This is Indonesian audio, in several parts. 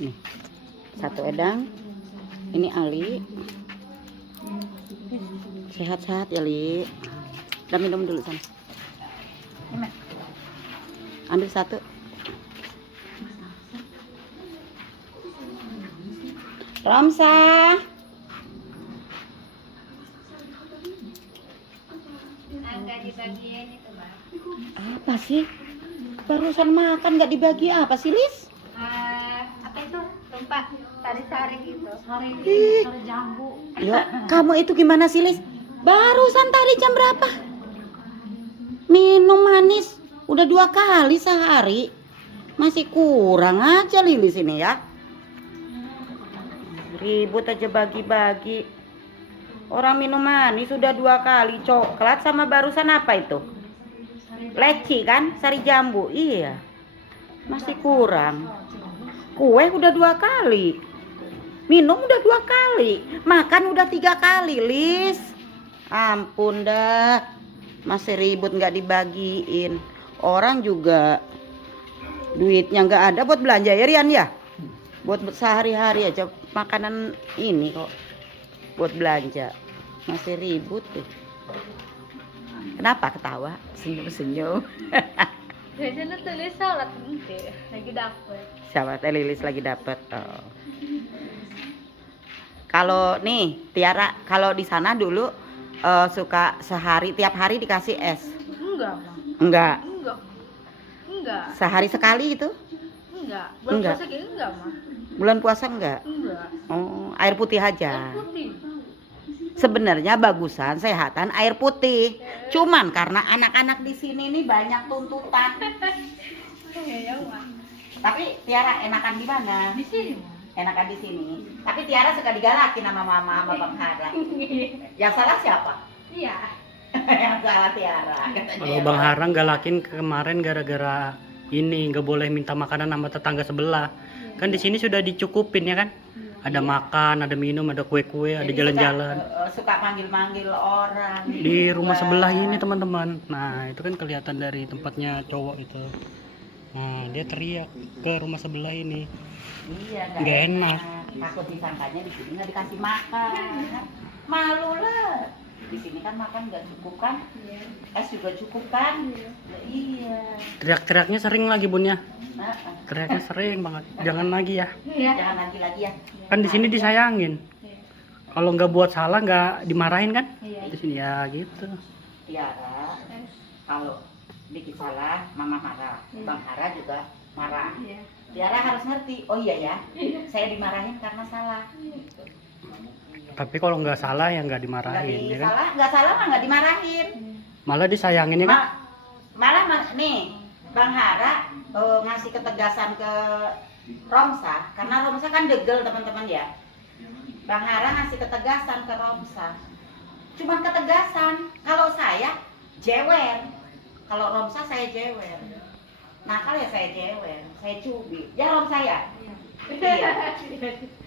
Nih, satu Edang. Ini Ali. Sehat-sehat ya, Li. Udah minum dulu sana. Ambil satu. Romsa. Agak dibagiin itu, Bang. Apa sih? Barusan makan nggak dibagi apa sih, Lis? Apa itu? Tumpah sari-sari gitu. Sari jambu. Yo, kamu itu gimana sih, Lis? Barusan tadi jam berapa? Minum manis udah 2 kali sehari. Masih kurang aja Lilis ini ya. Ribut aja bagi-bagi. Orang minum manis sudah 2 kali, coklat sama barusan apa itu? Leci kan, sari jambu. Iya. Masih kurang. Kue udah 2 kali. Minum udah 2 kali. Makan udah 3 kali, Lis. Ampun dah. Masih ribut nggak dibagiin. Orang juga duitnya nggak ada buat belanja ya, Rian ya? Buat sehari-hari aja makanan ini kok buat belanja. Masih ribut tuh. Kenapa ketawa? Senyum-senyum. Biasanya tulis salat nanti lagi dapet. Siapa Teh Lilis lagi dapet. Oh. Kalau nih Tiara, kalau di sana dulu suka sehari tiap hari dikasih es? Enggak, Bang. Enggak. Enggak. Sehari sekali itu? Enggak. Bulan Enggak. puasa gitu enggak, Mah. Bulan puasa enggak? Enggak. Oh, air putih aja. Air putih. Sebenarnya bagusan sehatan air putih. Cuman karena anak-anak di sini nih banyak tuntutan. Ya, Mah. Tapi Tiara enakan di mana? Di sini, Mah. Enakan di sini. Tapi Tiara suka digalakin sama mama sama Bang Hara. Yang salah siapa? Iya. Yang salah Tiara. Kalau Bang Harang galakin kemarin gara-gara ini nggak boleh minta makanan sama tetangga sebelah. Kan di sini sudah dicukupin ya kan? Ada makan, ada minum, ada kue-kue, ada Jadi jalan-jalan. Suka manggil-manggil orang. Di rumah sebelah ini teman-teman. Nah itu kan kelihatan dari tempatnya cowok itu. Nah dia teriak ke rumah sebelah ini. Iya, Nggak enak. Takut disangkanya di sini nggak dikasih makan. Malu lah. Di sini kan makan nggak cukup kan? Iya. Es juga cukup kan? Iya. Teriak-teriaknya sering lagi bun ya. Nah, Teriaknya sering banget. Jangan lagi ya. Iya. jangan lagi ya. Kan di sini disayangin. Iya. Kalau nggak buat salah nggak dimarahin kan? Iya. Di sini ya gitu. Tiara, kalau dikit salah, Mama marah. Iya. Bang Hara juga marah. Iya. Tiara harus ngerti. Oh iya ya, saya dimarahin karena salah. Tapi kalau nggak salah ya nggak dimarahin ya kan? Nggak salah mah nggak dimarahin. Malah disayangin ya kan? Malah nih Bang Hara ngasih ketegasan ke Romsa karena Romsa kan degel teman-teman ya. Bang Hara ngasih ketegasan ke Romsa. Cuman ketegasan. Kalau saya jewer. Kalau Romsa saya jewer. Nakal ya saya jewer. Saya cubit. Ya Romsa ya. Iya.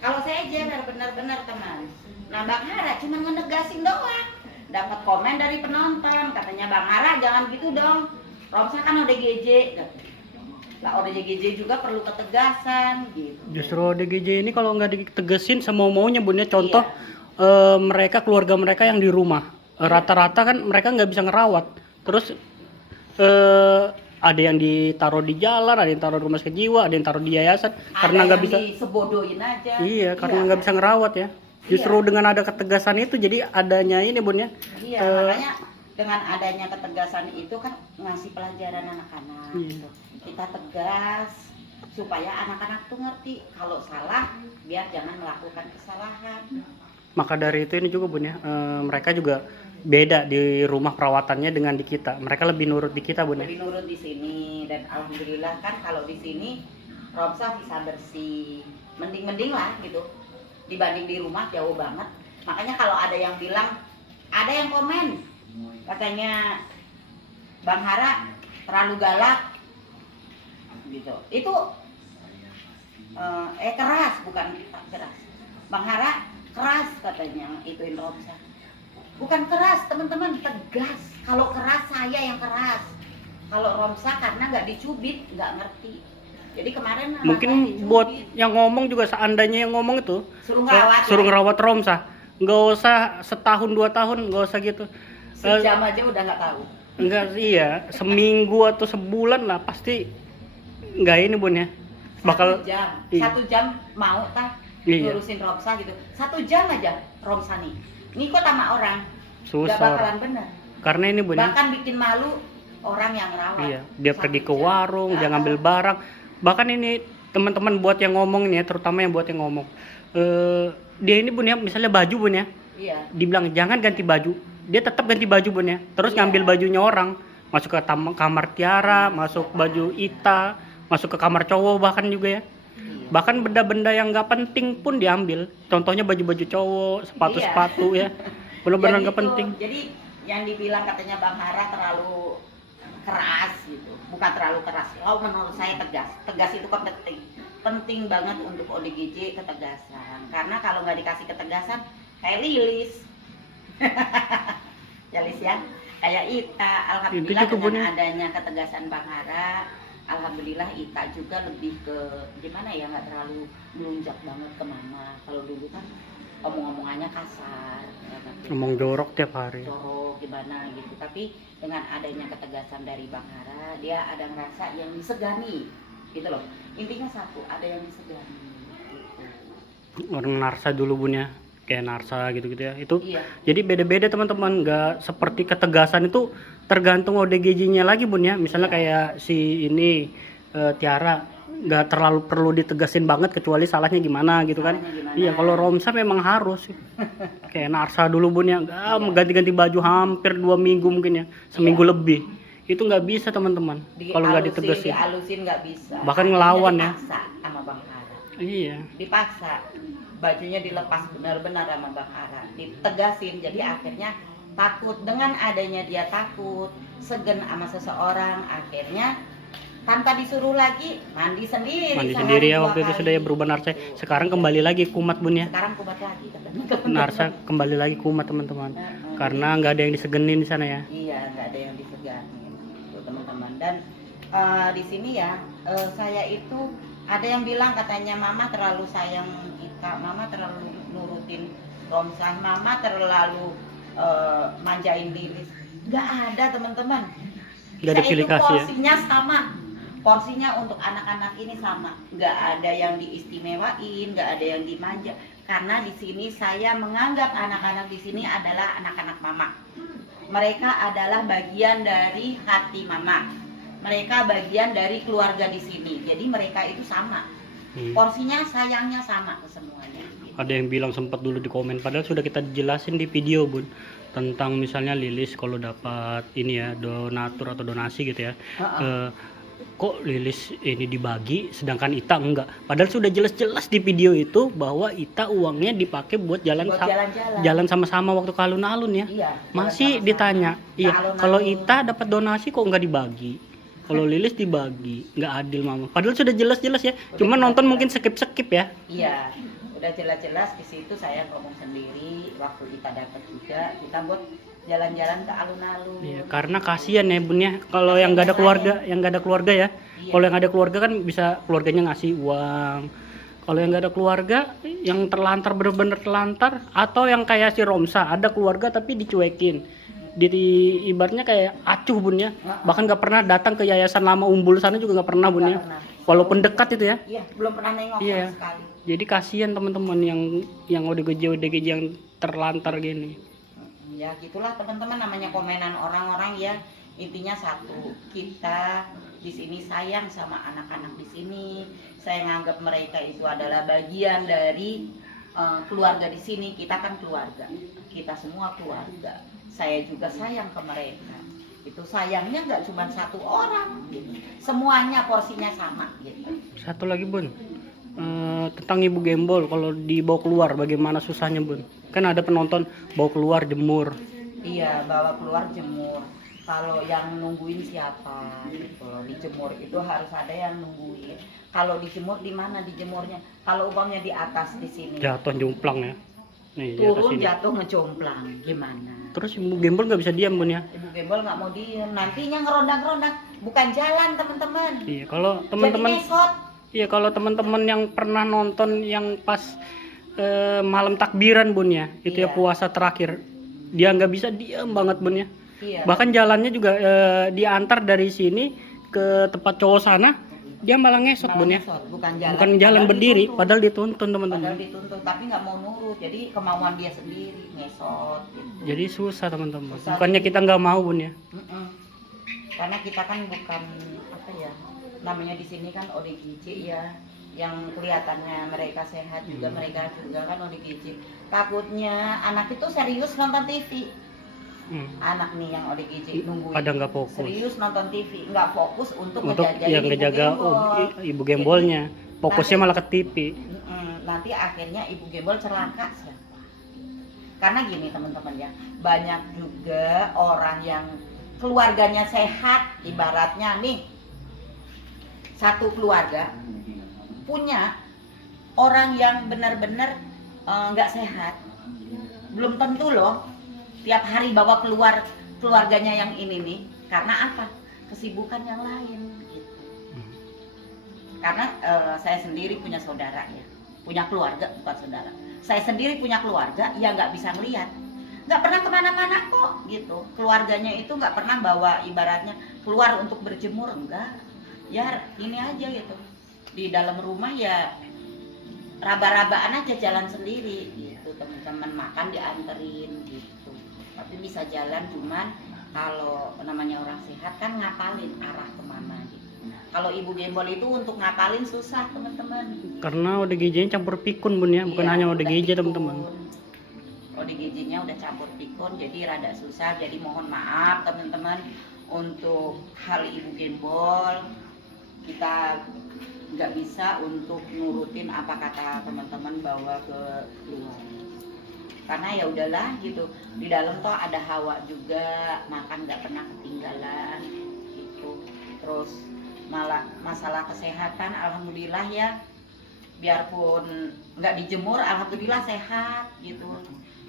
Kalau saya jewer benar-benar teman. Nah Bang Hara cuma ngenegasin doang. Dapat komen dari penonton katanya Bang Hara jangan gitu dong. Romsa kan ODGJ. Lah ODGJ juga perlu ketegasan gitu. Justru DGJ ini kalau nggak ditegesin semau-maunya bunnya contoh mereka keluarga mereka yang di rumah rata-rata kan mereka nggak bisa ngerawat terus ada yang ditaruh di jalan, ada yang taruh di rumah sakit jiwa, ada yang taruh di yayasan karena nggak bisa disebodohin aja. iya karena nggak bisa ngerawat ya justru dengan ada ketegasan itu jadi adanya ini bun ya Iya, makanya dengan adanya ketegasan itu kan ngasih pelajaran anak-anak. Iya. Gitu. Kita tegas supaya anak-anak tuh ngerti kalau salah biar jangan melakukan kesalahan. maka dari itu ini juga bun ya mereka juga beda di rumah perawatannya dengan di kita mereka lebih nurut di kita bun ya Lebih nurut di sini dan alhamdulillah kan kalau di sini Romsa bisa bersih, mending lah gitu dibanding di rumah jauh banget. Makanya kalau ada yang bilang, ada yang komen katanya Bang Hara terlalu galak gitu. Itu keras bukan keras. Bang Hara keras katanya ituin Romsa. Bukan keras teman-teman, tegas. Kalau keras saya yang keras. Kalau Romsa karena nggak dicubit nggak ngerti. Jadi kemarin Mungkin buat yang ngomong juga, seandainya yang ngomong itu suruh ngerawat, suruh ngerawat Romsa, nggak usah setahun 2 tahun, nggak usah gitu. sejam aja udah nggak tahu. Enggak sih ya, seminggu atau sebulan lah pasti nggak ini Bun ya. Bakal 1 jam, iya. 1 jam mau tah Iya. ngurusin Romsa gitu. 1 jam aja Romsa nih. Ngikut sama orang. Nggak susah. bakalan bener. Karena ini Bun ya. Bahkan bikin malu orang yang rawat. Iya, dia 1 pergi ke jam. warung, dia ngambil barang. Bahkan ini teman-teman buat yang ngomong nih ya, terutama yang buat yang ngomong. Dia ini Bun ya, misalnya baju Bun ya, Iya. dibilang jangan ganti baju. Dia tetap ganti baju Bun ya. Terus Iya. ngambil bajunya orang, masuk ke kamar Tiara, masuk baju Ita, masuk ke kamar cowok bahkan juga ya. Iya. Bahkan benda-benda yang nggak penting pun diambil. Contohnya baju-baju cowok, sepatu-sepatu ya. Benar-benar Ya nggak gitu. penting. Jadi yang dibilang katanya Bang Hara terlalu keras gitu. Bukan terlalu keras. Oh, menurut saya tegas. Tegas itu kan penting. Penting banget untuk ODGJ ketegasan. Karena kalau nggak dikasih ketegasan kayak Lilis. Ya Lis ya. Kayak Ita. Alhamdulillah juga, Bun, ya. dengan adanya ketegasan Bang Hara, alhamdulillah Ita juga lebih ke gimana ya, nggak terlalu melunjak banget ke mama. Kalau dulu kan omong-omongannya kasar, ya kan? Ngomong jorok tiap hari. Jorok gimana gitu. Tapi dengan adanya ketegasan dari Bang Hara, dia ada ngerasa yang disegani gitu loh. Intinya satu, ada yang disegani gitu. Orang Narsa dulu Bun ya, kayak Narsa gitu-gitu ya. Itu Iya. jadi beda-beda teman-teman, nggak seperti ketegasan itu tergantung ODGJ-nya lagi Bun ya. Misalnya kayak si ini Tiara nggak terlalu perlu ditegasin banget kecuali salahnya gimana gitu kan. Salahnya gimana. Iya, kalau Romsa memang harus. Kayak Narsa dulu Bun ya, nggak ganti-ganti baju hampir 2 minggu mungkin ya, seminggu lebih. Itu nggak bisa teman-teman kalau nggak ditegasin. Dialusin nggak bisa. Bahkan Akhirnya ngelawan ya. dipaksa sama Bang Hara. Iya. Dipaksa. Bajunya dilepas benar-benar sama Bang Hara. Ditegasin, jadi akhirnya takut. Dengan adanya dia takut, segen sama seseorang, akhirnya tanpa disuruh lagi mandi sendiri. Mandi sehari sendiri ya 2 waktu itu kali. sudah ya, berubah Narsa. Sekarang kembali lagi kumat Bun ya. Sekarang kumat lagi katanya. Narsa kembali lagi kumat teman-teman. Heeh. Karena nggak ada yang disegenin di sana ya. Iya, nggak ada yang disegani tuh teman-teman. Dan di sini ya, saya itu ada yang bilang katanya mama terlalu sayang kita, mama terlalu nurutin Romsah, mama terlalu manjain Lilis. Nggak ada teman-teman. Nggak ada Saya pilih itu kasih ya. porsinya sama. Porsinya untuk anak-anak ini sama. Nggak ada yang diistimewain, nggak ada yang dimanja. Karena di sini saya menganggap anak-anak di sini adalah anak-anak mama. Mereka adalah bagian dari hati mama. Mereka bagian dari keluarga di sini. Jadi mereka itu sama. Porsinya sayangnya sama ke semuanya. Ada yang bilang sempat dulu di komen, padahal sudah kita jelasin di video Bun, tentang misalnya Lilis kalau dapat ini ya, donatur atau donasi gitu ya. Kok Lilis ini dibagi sedangkan Ita enggak, padahal sudah jelas-jelas di video itu bahwa Ita uangnya dipakai buat jalan Buat jalan-jalan. jalan sama-sama waktu ke alun-alun ya. Iya. Masih jalan ditanya, sama-sama. iya, Ke alun-alun. kalau Ita dapat donasi kok nggak dibagi, kalau Lilis dibagi, nggak adil mama. Padahal sudah jelas-jelas ya, cuma nonton mungkin skip ya. Iya, udah jelas-jelas di situ saya ngomong sendiri. Waktu kita dapat juga, kita buat jalan-jalan ke alun-alun. Iya, karena kasihan ya Bun ya, kalau yang nggak ada keluarga, ya. Iya. Kalau yang ada keluarga kan bisa keluarganya ngasih uang. Kalau yang nggak ada keluarga, yang terlantar bener-bener terlantar, atau yang kayak si Romsa, ada keluarga tapi dicuekin. Ibaratnya kayak acuh Bun ya. Bahkan nggak pernah datang ke yayasan lama Umbul sana juga nggak pernah Bun ya. Nggak pernah. Walaupun dekat itu ya. Iya, belum pernah nengok Iya. sama sekali. Jadi kasihan teman-teman yang ODGJ yang terlantar gini. Ya gitulah teman-teman, namanya komenan orang-orang ya. Intinya satu, kita di sini sayang sama anak-anak di sini. Saya nganggap mereka itu adalah bagian dari keluarga di sini. Kita kan keluarga, kita semua keluarga. Saya juga sayang ke mereka. Itu sayangnya nggak cuma satu orang, gitu. Semuanya porsinya sama gitu. Satu lagi Bun, tentang ibu gembol, kalau dibawa keluar bagaimana susahnya Bun? Kan ada penonton bawa keluar jemur. Iya, bawa keluar jemur. Kalau yang nungguin siapa gitu loh. Dijemur itu harus ada yang nungguin. Kalau dijemur di mana dijemurnya? Kalau umpamanya di atas di sini. Jatuh jomplang ya. Nih, di atas Turun ini. jatuh ngejomplang. Gimana? Terus ibu gembol nggak bisa diam Bun ya. Ibu gembol nggak mau diem. Nantinya ngerondak-rondak. Bukan jalan teman-teman. Iya, kalau Jadi teman-teman ngesot. Iya, kalau teman-teman yang pernah nonton yang pas malam takbiran bun ya, itu ya Iya. puasa terakhir, dia nggak bisa diam banget bun ya. Iya. Bahkan jalannya juga diantar dari sini ke tempat cowok sana, dia malah ngesot Malah bun ya. ngesot, bukan jalan. Bukan jalan padahal berdiri, dituntun. padahal dituntun teman-teman. Padahal dituntut, tapi nggak mau nurut. Jadi kemauan dia sendiri ngesot. Gitu. Jadi susah teman-teman. Susah. Bukannya kita nggak mau bun ya. Mm-mm. Karena kita kan bukan apa ya, namanya di sini kan ODGJ ya, yang kelihatannya mereka sehat juga, mereka juga kan ODGJ. Takutnya anak itu serius nonton TV. Anak nih yang ODGJ nungguin Pada nggak fokus. serius nonton TV, nggak fokus untuk Untuk ngejaga yang ngejaga ibu gembolnya, fokusnya malah ke TV. Nanti akhirnya ibu gembol celaka siapa? Karena gini teman-teman ya, banyak juga orang yang keluarganya sehat, ibaratnya nih satu keluarga punya orang yang benar-benar nggak sehat, belum tentu loh tiap hari bawa keluar keluarganya yang ini nih. Karena apa? Kesibukan yang lain gitu. Karena saya sendiri punya saudara ya, punya keluarga, bukan saudara, saya sendiri punya keluarga yang nggak bisa ngelihat, nggak pernah kemana-mana kok gitu. Keluarganya itu nggak pernah bawa ibaratnya keluar untuk berjemur, enggak, ya ini aja gitu, di dalam rumah ya raba-rabaan aja, jalan sendiri gitu. Teman-teman makan dianterin gitu, tapi bisa jalan. Cuman kalau namanya orang sehat kan ngapalin arah kemana gitu. Kalau ibu gembol itu untuk ngapalin susah teman-teman. Karena ODGJ campur pikun bun ya, bukan Iya, hanya udah ODGJ pikun. teman-teman. ODGJ-nya udah campur pikun, jadi rada susah. Jadi mohon maaf teman-teman untuk hal ibu gembol, kita nggak bisa untuk nurutin apa kata teman-teman bawa ke luar. Karena ya udahlah gitu, di dalam toh ada Hawa juga, makan nggak pernah ketinggalan gitu. Terus malah masalah kesehatan alhamdulillah ya, biarpun nggak dijemur alhamdulillah sehat gitu,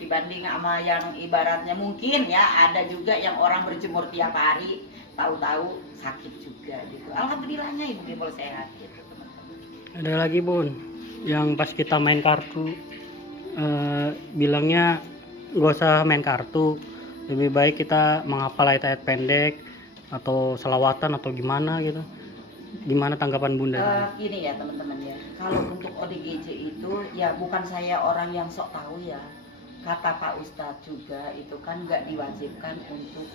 dibanding sama yang ibaratnya mungkin ya ada juga yang orang berjemur tiap hari tahu-tahu sakit juga gitu. Alhamdulillahnya ibu gembol sehat gitu teman-teman. Ada lagi bun, yang pas kita main kartu bilangnya gak usah main kartu, lebih baik kita menghafal ayat-ayat pendek atau selawatan atau gimana gitu. Gimana tanggapan bunda? Gini ya teman-teman ya, kalau untuk ODGJ itu ya bukan saya orang yang sok tahu ya, kata Pak Ustadz juga itu kan nggak diwajibkan untuk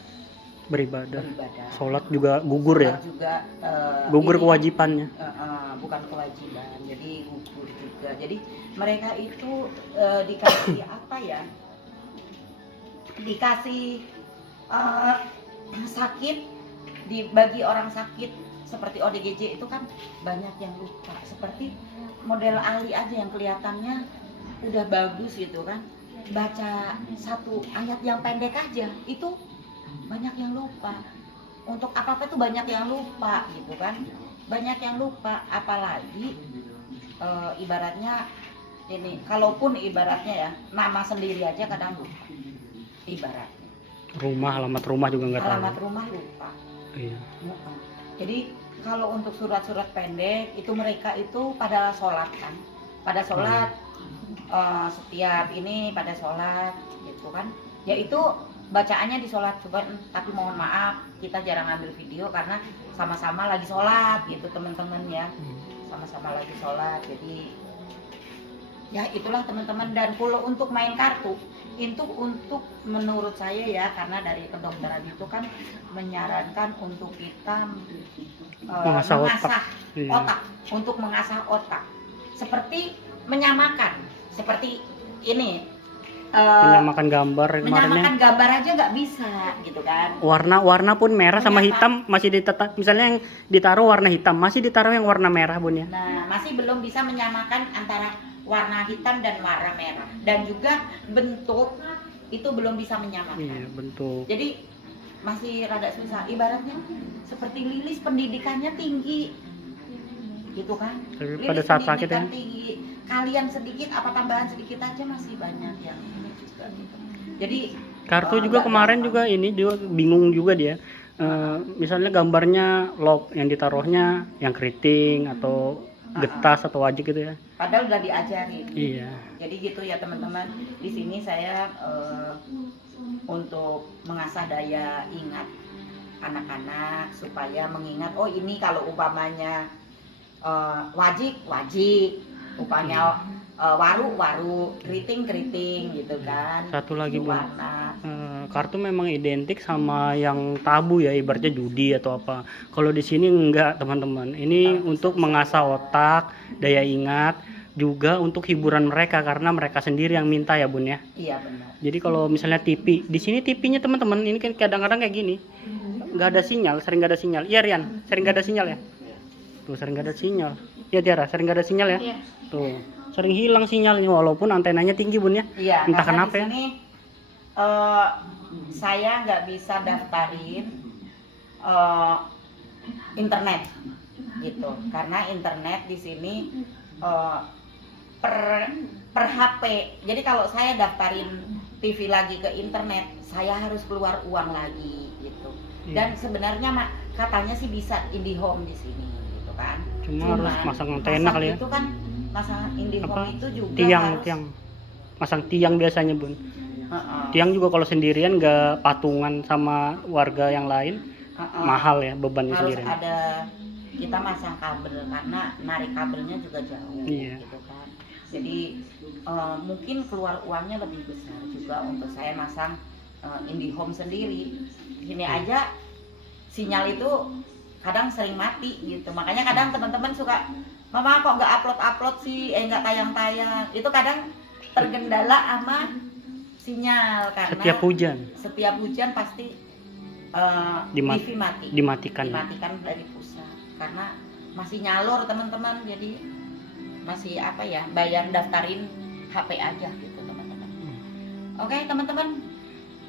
Beribadah, beribadah. sholat juga gugur ya, Sholat juga gugur ini, kewajibannya. bukan kewajiban, jadi gugur juga. Jadi mereka itu dikasih apa ya, dikasih sakit, dibagi orang sakit seperti ODGJ itu kan banyak yang lupa. Seperti model Ali aja yang kelihatannya udah bagus gitu kan, baca satu ayat yang pendek aja itu banyak yang lupa. Untuk apa-apa tuh banyak yang lupa gitu kan, banyak yang lupa. Apalagi ibaratnya ini, kalaupun ibaratnya ya nama sendiri aja kadang lupa, ibaratnya Alamat rumah juga nggak tahu. alamat rumah lupa. Iya. Jadi kalau untuk surat-surat pendek itu mereka itu pada sholat kan, pada sholat setiap ini pada sholat gitu kan, yaitu bacaannya di sholat coba. Tapi mohon maaf kita jarang ambil video karena sama-sama lagi sholat gitu teman-teman ya, sama-sama lagi sholat. Jadi ya itulah teman-teman. Dan kalau untuk main kartu itu untuk menurut saya ya, karena dari kedokteran itu kan menyarankan untuk kita Mengasah mengasah Iya. otak, untuk mengasah otak, seperti menyamakan, seperti ini Menyamakan gambar kemarinnya. menyamakan gambar aja nggak bisa gitu kan. Warna pun merah sama Menyama- hitam masih ditetap, misalnya yang ditaruh warna hitam masih ditaruh yang warna merah bun ya. Nah, masih belum bisa menyamakan antara warna hitam dan warna merah, dan juga bentuk itu belum bisa menyamakan. Iya, bentuk. Jadi masih rada susah. Ibaratnya seperti Lilis pendidikannya tinggi, gitu kan? Tapi Lilis pada saat sakit ya. pendidikan tinggi, kalian sedikit apa tambahan sedikit aja masih banyak yang ini juga gitu. Jadi Kartu juga nggak kemarin gampang. juga ini juga bingung juga dia. Misalnya gambarnya log yang ditaruhnya yang keriting atau getas atau wajik gitu ya. Padahal udah diajarin. Iya. Jadi gitu ya teman-teman. Di sini saya untuk mengasah daya ingat anak-anak supaya mengingat, oh ini kalau umpamanya wajik, upanya waru, keriting gitu kan. Satu lagi Bu, warna. kartu memang identik sama yang tabu ya, ibaratnya judi atau apa. Kalau di sini enggak teman-teman. Ini untuk mengasah otak, daya ingat, juga untuk hiburan mereka karena mereka sendiri yang minta ya Bun ya. Iya benar. Jadi kalau misalnya TV, di sini TV-nya teman-teman ini kan kadang-kadang kayak gini, nggak ada sinyal, sering nggak ada sinyal. Iya Rian, sering nggak ada sinyal ya. Tuh sering nggak ada sinyal. Ya Tiara, sering nggak ada sinyal ya. Iya. Tuh sering hilang sinyalnya walaupun antenanya tinggi Bun ya. Iya. Entah Karena kenapa di ya. sini saya nggak bisa daftarin internet gitu, karena internet di sini per HP. Jadi kalau saya daftarin TV lagi ke internet, saya harus keluar uang lagi gitu. Dan sebenarnya katanya sih bisa IndiHome di sini gitu kan. Cuma harus masang antena kali ya. Itu kan masang IndiHome itu juga tiang harus masang tiang biasanya Bun. Heeh. Tiang juga kalau sendirian nggak patungan sama warga yang lain, mahal ya bebannya harus sendirian. ada kita masang kabel karena narik kabelnya juga jauh Iya. gitu kan. Jadi mungkin keluar uangnya lebih besar juga untuk saya masang IndiHome sendiri. Ini aja sinyal itu kadang sering mati gitu. Makanya kadang teman-teman suka, "Mama kok nggak upload sih, nggak tayang-tayang." Itu kadang tergendala sama sinyal karena setiap hujan pasti TV dimatikan dari pusat karena masih nyalur teman-teman. Jadi masih bayar daftarin HP aja gitu teman-teman. Oke teman-teman,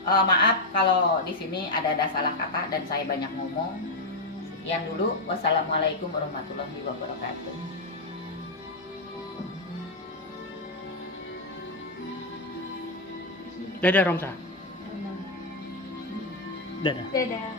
maaf kalau di sini ada salah kata dan saya banyak ngomong. Sekian dulu. Wassalamualaikum warahmatullahi wabarakatuh. Dadah Romsa. Dadah. Dadah.